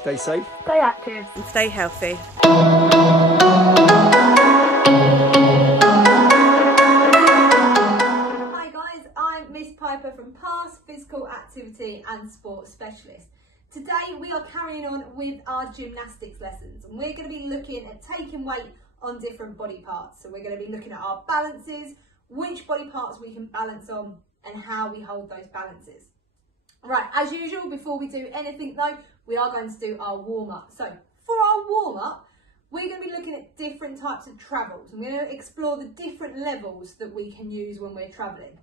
Stay safe. Stay active. And stay healthy. Hi guys, I'm Miss Piper from Past Physical Activity and Sports Specialist. Today we are carrying on with our gymnastics lessons, and we're going to be looking at taking weight on different body parts. So we're going to be looking at our balances, which body parts we can balance on and how we hold those balances. Right, as usual, before we do anything though, we are going to do our warm-up. So for our warm-up, we're going to be looking at different types of travels. And we're going to explore the different levels that we can use when we're travelling.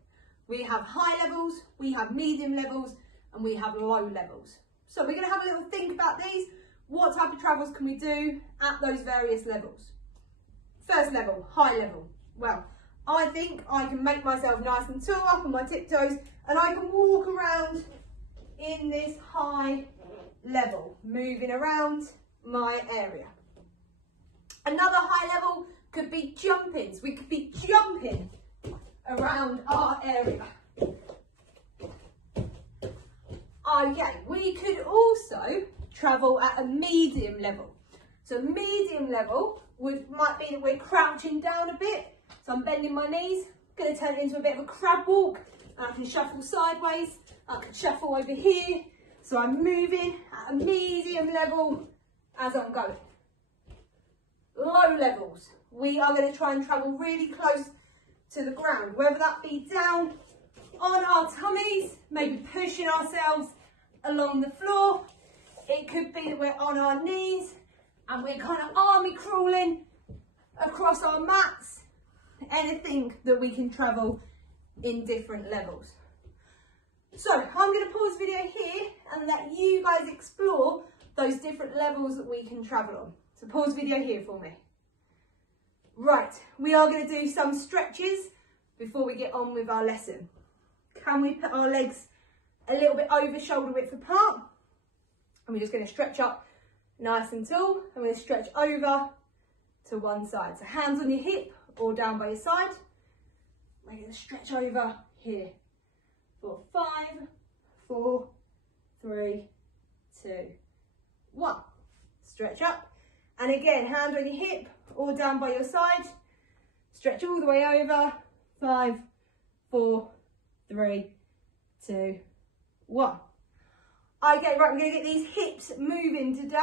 We have high levels, we have medium levels, and we have low levels. So we're going to have a little think about these. What type of travels can we do at those various levels? First level, high level. Well, I think I can make myself nice and tall up on my tiptoes, and I can walk around in this high level, moving around my area. Another high level could be jumping. So we could be jumping around our area. Okay, we could also travel at a medium level. So medium level might be that we're crouching down a bit. So I'm bending my knees, going to turn it into a bit of a crab walk. I can shuffle sideways, I can shuffle over here. So I'm moving at a medium level as I'm going. Low levels, we are going to try and travel really close to the ground, whether that be down on our tummies, maybe pushing ourselves along the floor. It could be that we're on our knees and we're kind of army crawling across our mats. Anything that we can travel in different levels. So I'm going to pause the video here and let you guys explore those different levels that we can travel on. So pause the video here for me. Right, we are going to do some stretches before we get on with our lesson. Can we put our legs a little bit over shoulder width apart? And we're just going to stretch up nice and tall. And we're going to stretch over to one side. So hands on your hip or down by your side. We're going to stretch over here for 5, 4, 3, 2, 1. Stretch up. And again, hand on your hip or down by your side. Stretch all the way over. 5, 4, 3, 2, 1. Okay, right, we're going to get these hips moving today.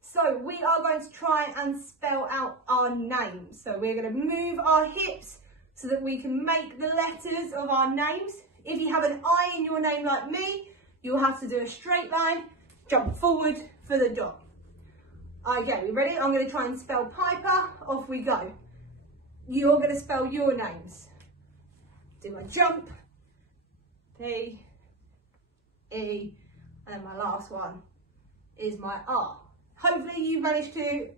So we are going to try and spell out our names. So we're going to move our hips so that we can make the letters of our names. If you have an I in your name like me, you'll have to do a straight line, jump forward for the dot. Okay, we ready? I'm going to try and spell Piper. Off we go. You're going to spell your names. Do my jump, P, E, and my last one is my R. Hopefully you managed to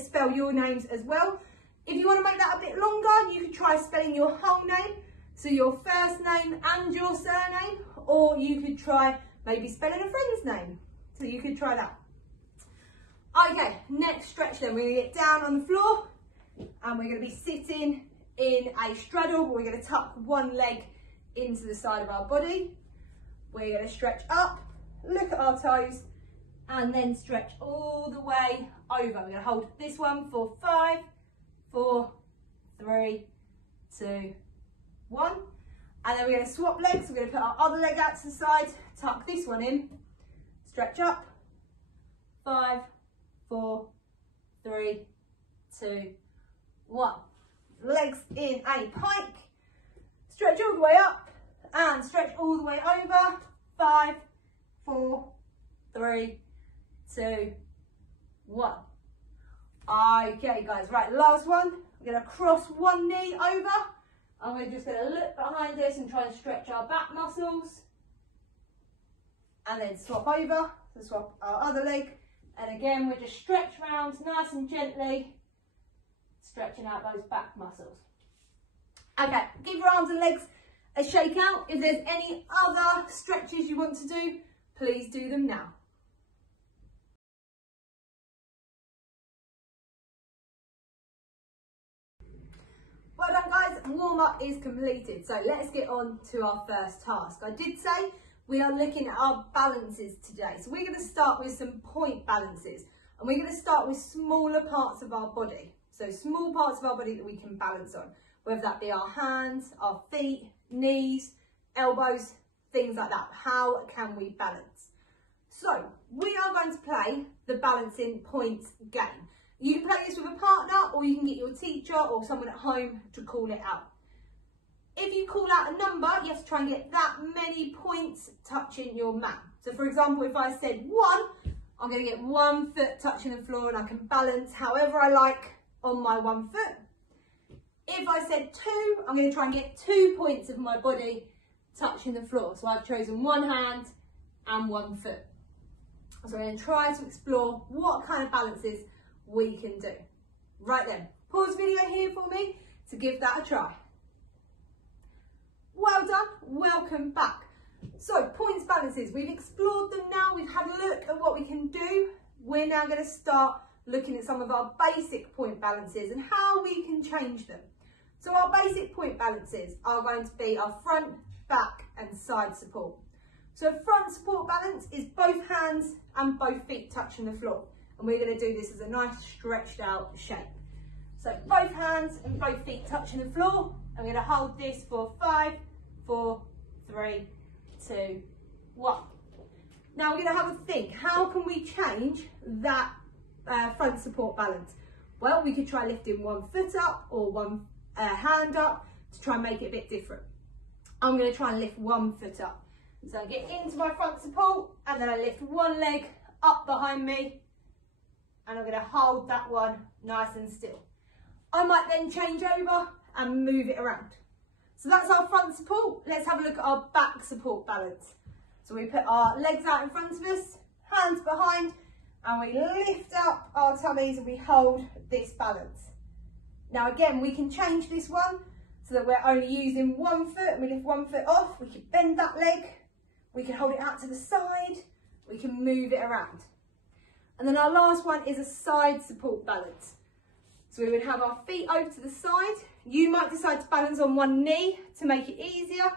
spell your names as well. If you want to make that a bit longer, you could try spelling your whole name. So your first name and your surname, or you could try maybe spelling a friend's name. So you could try that. Okay, next stretch then. We're going to get down on the floor and we're going to be sitting in a straddle. We're going to tuck one leg into the side of our body. We're going to stretch up, look at our toes, and then stretch all the way over. We're going to hold this one for 5, 4, 3, 2, 1. And then we're going to swap legs. We're going to put our other leg out to the side, tuck this one in, stretch up, 5, 4, 3, 2, 1. Legs in a pike, stretch all the way up and stretch all the way over. 5, 4, 3, 2, 1. Okay guys, right, last one. We're going to cross one knee over and we're just going to look behind us and try and stretch our back muscles and then swap over, so swap our other leg, and again we just stretch round nice and gently, stretching out those back muscles. Okay, give your arms and legs a shake out. If there's any other stretches you want to do, please do them now. Well done guys, warm up is completed. So let's get on to our first task. I did say we are looking at our balances today. So we're going to start with some point balances, and we're going to start with smaller parts of our body. So small parts of our body that we can balance on, whether that be our hands, our feet, knees, elbows, things like that. How can we balance? So we are going to play the balancing points game. You can play this with a partner, or you can get your teacher or someone at home to call it out. If you call out a number, you have to try and get that many points touching your mat. So for example, if I said 1, I'm going to get 1 foot touching the floor, and I can balance however I like on my 1 foot. If I said 2, I'm going to try and get 2 points of my body touching the floor. So I've chosen 1 hand and 1 foot. So I'm going to try to explore what kind of balances we can do. Right then, pause the video here for me to give that a try. Well done, welcome back. So points balances, we've explored them now, we've had a look at what we can do. We're now going to start looking at some of our basic point balances and how we can change them. So our basic point balances are going to be our front, back and side support. So front support balance is both hands and both feet touching the floor. And we're going to do this as a nice stretched out shape. So both hands and both feet touching the floor. I'm going to hold this for 5, 4, 3, 2, 1. Now we're going to have a think. How can we change that front support balance? Well, we could try lifting 1 foot up or 1 hand up to try and make it a bit different. I'm going to try and lift 1 foot up. So I get into my front support and then I lift 1 leg up behind me, and I'm going to hold that one nice and still. I might then change over and move it around. So that's our front support. Let's have a look at our back support balance. So we put our legs out in front of us, hands behind, and we lift up our tummies and we hold this balance. Now again, we can change this one so that we're only using 1 foot, and we lift 1 foot off. We can bend that leg, we can hold it out to the side, we can move it around. And then our last one is a side support balance. So we would have our feet over to the side. You might decide to balance on 1 knee to make it easier.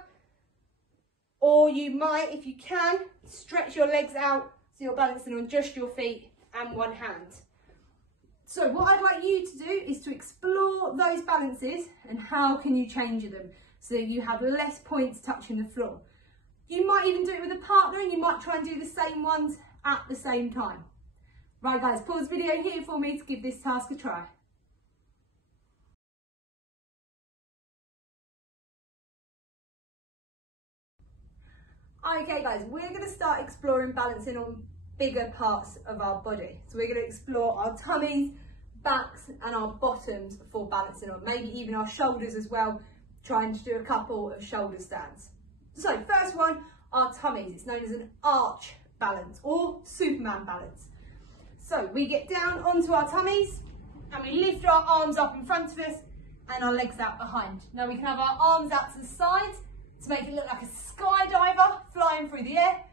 Or you might, if you can, stretch your legs out so you're balancing on just your feet and 1 hand. So what I'd like you to do is to explore those balances and how can you change them so that you have less points touching the floor. You might even do it with a partner, and you might try and do the same ones at the same time. Right guys, pause the video here for me to give this task a try. Okay guys, we're going to start exploring balancing on bigger parts of our body. So we're going to explore our tummies, backs and our bottoms for balancing on, maybe even our shoulders as well, trying to do a couple of shoulder stands. So first one, our tummies. It's known as an arch balance or Superman balance. So we get down onto our tummies and we lift our arms up in front of us and our legs out behind. Now we can have our arms out to the sides to make it look like a skydiver flying through the air,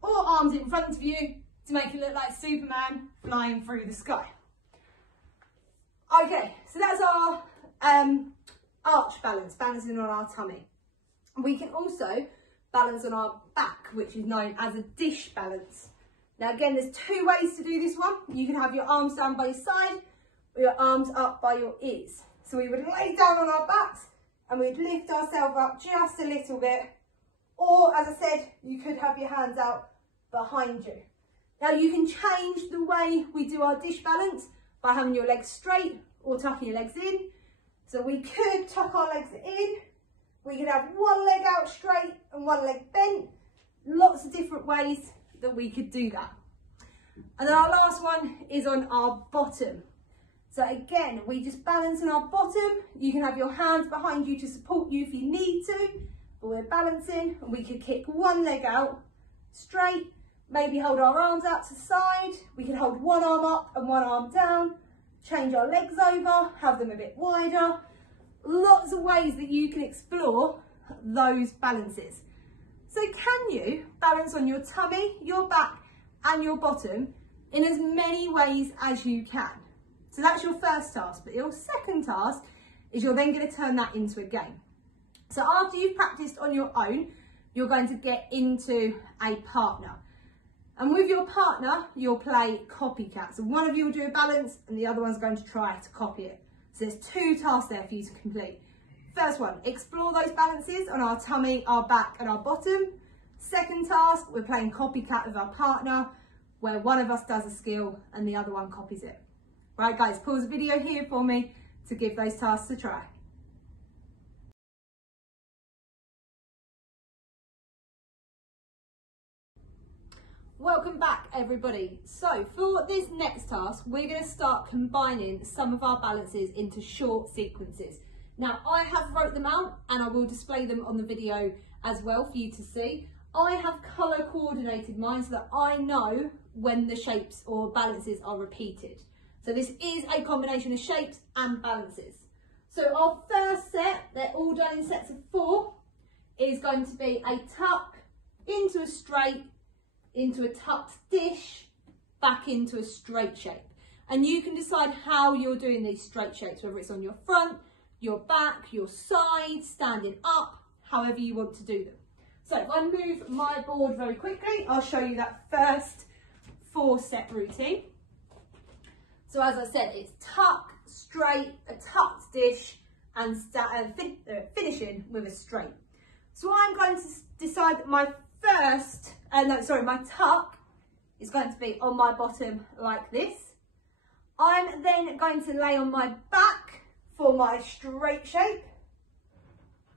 or arms in front of you to make it look like Superman flying through the sky. Okay, so that's our arch balance, balancing on our tummy. We can also balance on our back, which is known as a dish balance. Now again, there's 2 ways to do this one. You can have your arms down by your side or your arms up by your ears. So we would lay down on our backs and we'd lift ourselves up just a little bit. Or as I said, you could have your hands out behind you. Now you can change the way we do our dish balance by having your legs straight or tucking your legs in. So we could tuck our legs in. We could have 1 leg out straight and 1 leg bent. Lots of different ways that we could do that. And then our last one is on our bottom. So again, we just balance on our bottom. You can have your hands behind you to support you if you need to, but we're balancing, and we could kick 1 leg out straight, maybe hold our arms out to the side. We can hold 1 arm up and 1 arm down, change our legs over, have them a bit wider. Lots of ways that you can explore those balances. So can you balance on your tummy, your back and your bottom in as many ways as you can? So that's your first task, but your second task is you're then going to turn that into a game. So after you've practiced on your own, you're going to get into a partner. And with your partner, you'll play copycat. So one of you will do a balance and the other one's going to try to copy it. So there's 2 tasks there for you to complete. First one, explore those balances on our tummy, our back and our bottom. Second task, we're playing copycat with our partner, where one of us does a skill and the other one copies it. Right guys, pause the video here for me to give those tasks a try. Welcome back everybody. So for this next task, we're going to start combining some of our balances into short sequences. Now I have wrote them out and I will display them on the video as well for you to see. I have colour coordinated mine so that I know when the shapes or balances are repeated. So this is a combination of shapes and balances. So our first set, they're all done in sets of 4, is going to be a tuck into a straight, into a tucked dish, back into a straight shape. And you can decide how you're doing these straight shapes, whether it's on your front, your back, your side, standing up, however you want to do them. So if I move my board very quickly, I'll show you that first 4-set routine. So as I said, it's tuck, straight, a tucked dish, and finishing with a straight. So I'm going to decide that my my tuck is going to be on my bottom like this. I'm then going to lay on my back for my straight shape,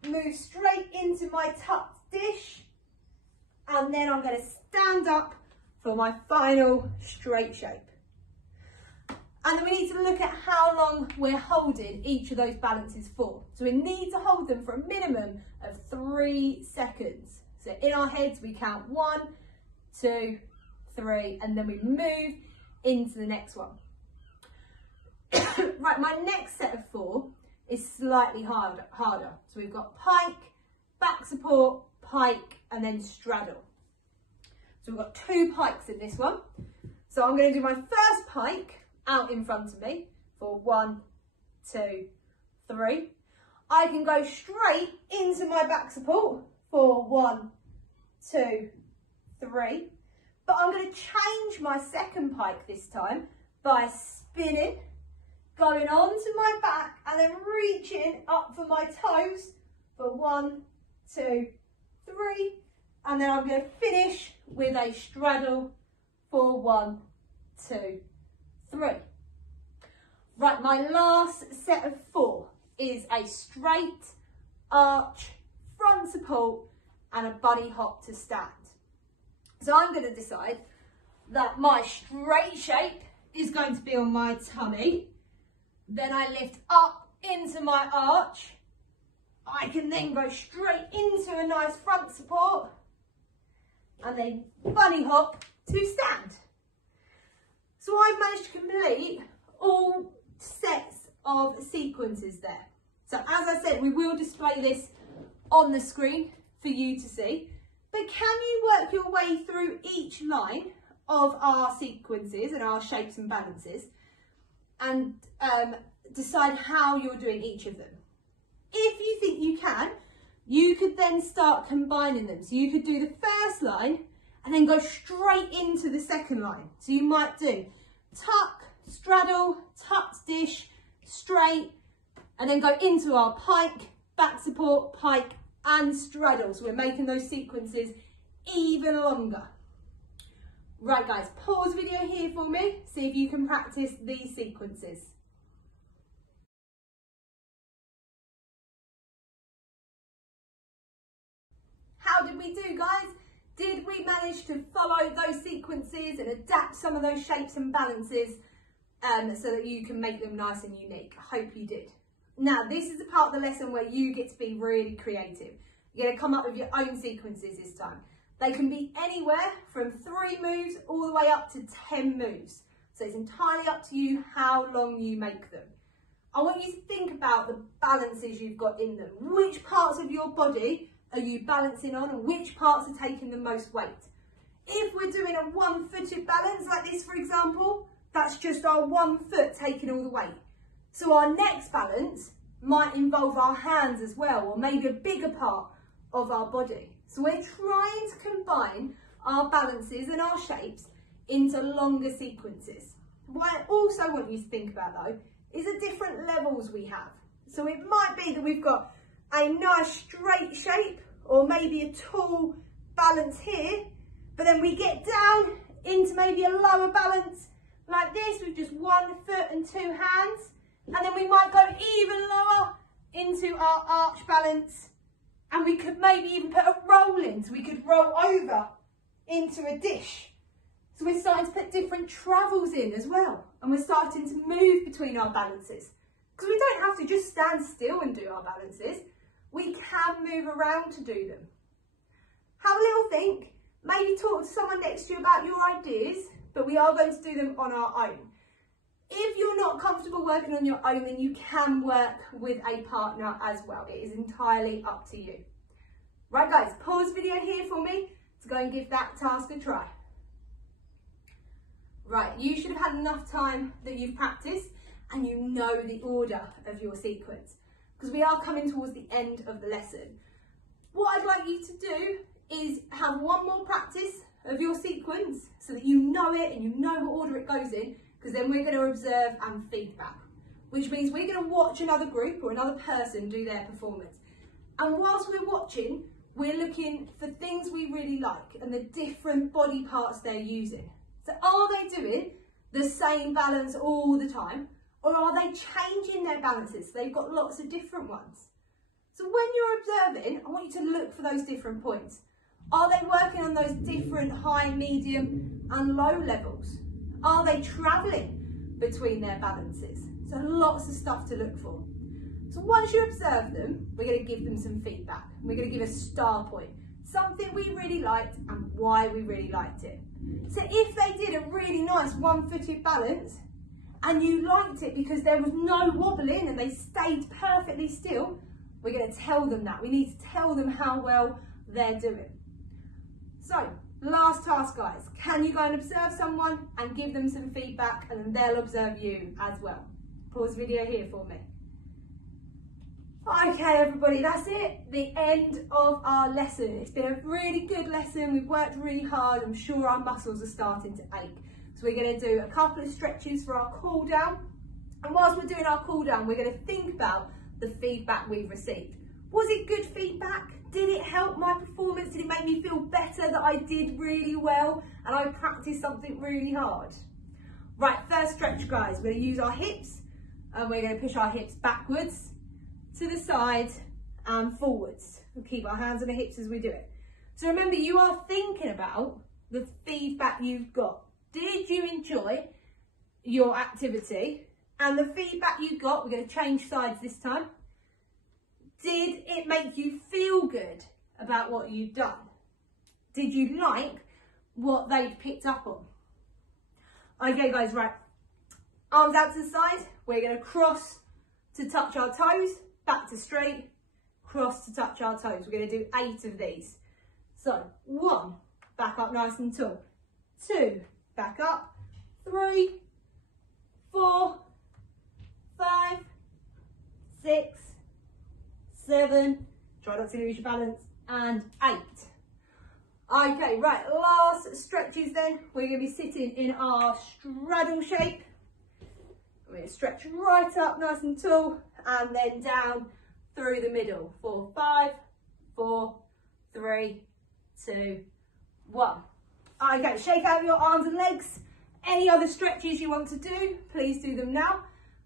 move straight into my tucked dish, and then I'm going to stand up for my final straight shape. And then we need to look at how long we're holding each of those balances for. So we need to hold them for a minimum of 3 seconds. So in our heads, we count 1, 2, 3, and then we move into the next one. Right, my next set of 4 is slightly harder. So we've got pike, back support, pike, and then straddle. So we've got 2 pikes in this one. So I'm going to do my first pike out in front of me for 1, 2, 3. I can go straight into my back support for 1, 2, 3. But I'm going to change my second pike this time by spinning, going onto my back and then reaching up for my toes for 1, 2, 3. And then I'm going to finish with a straddle for 1, 2, 3. Right, my last set of 4 is a straight, arch, front support and a bunny hop to stand. So I'm going to decide that my straight shape is going to be on my tummy. Then I lift up into my arch. I can then go straight into a nice front support and then bunny hop to stand. So I've managed to complete all sets of sequences there. So as I said, we will display this on the screen for you to see. But can you work your way through each line of our sequences and our shapes and balances and decide how you're doing each of them? If you think you can, you could then start combining them. So you could do the first line and then go straight into the second line. So you might do tuck, straddle, tucked dish, straight, and then go into our pike, back support, pike, and straddle. So we're making those sequences even longer. Right guys, pause the video here for me, see if you can practice these sequences. How did we do, guys? Did we manage to follow those sequences and adapt some of those shapes and balances so that you can make them nice and unique? I hope you did. Now, this is the part of the lesson where you get to be really creative. You're going to come up with your own sequences this time. They can be anywhere from 3 moves all the way up to 10 moves. So it's entirely up to you how long you make them. I want you to think about the balances you've got in them. Which parts of your body are you balancing on and which parts are taking the most weight? If we're doing a 1-footed balance like this, for example, that's just our 1 foot taking all the weight. So our next balance might involve our hands as well, or maybe a bigger part of our body. So we're trying to combine our balances and our shapes into longer sequences. What I also want you to think about though is the different levels we have. So it might be that we've got a nice straight shape or maybe a tall balance here, but then we get down into maybe a lower balance like this with just 1 foot and 2 hands, and then we might go even lower into our arch balance, and we could maybe even put a roll in, so we could roll over into a dish. So we're starting to put different travels in as well, and we're starting to move between our balances, because we don't have to just stand still and do our balances. We can move around to do them. Have a little think, maybe talk to someone next to you about your ideas, but we are going to do them on our own. If you're not comfortable working on your own, then you can work with a partner as well. It is entirely up to you. Right guys, pause video here for me to go and give that task a try. Right, you should have had enough time that you've practiced and you know the order of your sequence, because we are coming towards the end of the lesson. What I'd like you to do is have one more practice of your sequence so that you know it and you know what order it goes in, because then we're going to observe and feedback, which means we're going to watch another group or another person do their performance. And whilst we're watching, we're looking for things we really like and the different body parts they're using. So are they doing the same balance all the time, or are they changing their balances? So they've got lots of different ones. So when you're observing, I want you to look for those different points. Are they working on those different high, medium and low levels? Are they travelling between their balances? So lots of stuff to look for. So once you observe them, we're going to give them some feedback. We're going to give a star point, something we really liked and why we really liked it. So if they did a really nice one-footed balance and you liked it because there was no wobbling and they stayed perfectly still, we're going to tell them that. We need to tell them how well they're doing. So, last task guys, can you go and observe someone and give them some feedback, and then they'll observe you as well. Pause video here for me. Okay everybody, that's it, the end of our lesson. It's been a really good lesson, we've worked really hard, I'm sure our muscles are starting to ache. So we're going to do a couple of stretches for our cool down, and whilst we're doing our cool down, we're going to think about the feedback we've received. Was it good feedback? Did it help my performance? Did it make me feel better that I did really well and I practiced something really hard? Right, first stretch guys, we're going to use our hips and we're going to push our hips backwards, to the side and forwards. We'll keep our hands on the hips as we do it. So remember, you are thinking about the feedback you've got. Did you enjoy your activity? And the feedback you got, we're going to change sides this time. Did it make you feel good about what you'd done? Did you like what they'd picked up on? Okay guys, right. Arms out to the side. We're going to cross to touch our toes, back to straight, cross to touch our toes. We're going to do 8 of these. So 1, back up nice and tall. 2, back up. 3, 4, 5, 6, 7, try not to lose your balance, and 8. Okay, right, last stretches then. We're going to be sitting in our straddle shape. We're going to stretch right up nice and tall and then down through the middle. 4, 5, 4, 3, 2, 1. Okay, shake out your arms and legs. Any other stretches you want to do, please do them now.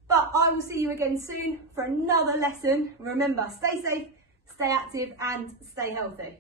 But I will see you again soon for another lesson. Remember, stay safe, stay active and stay healthy.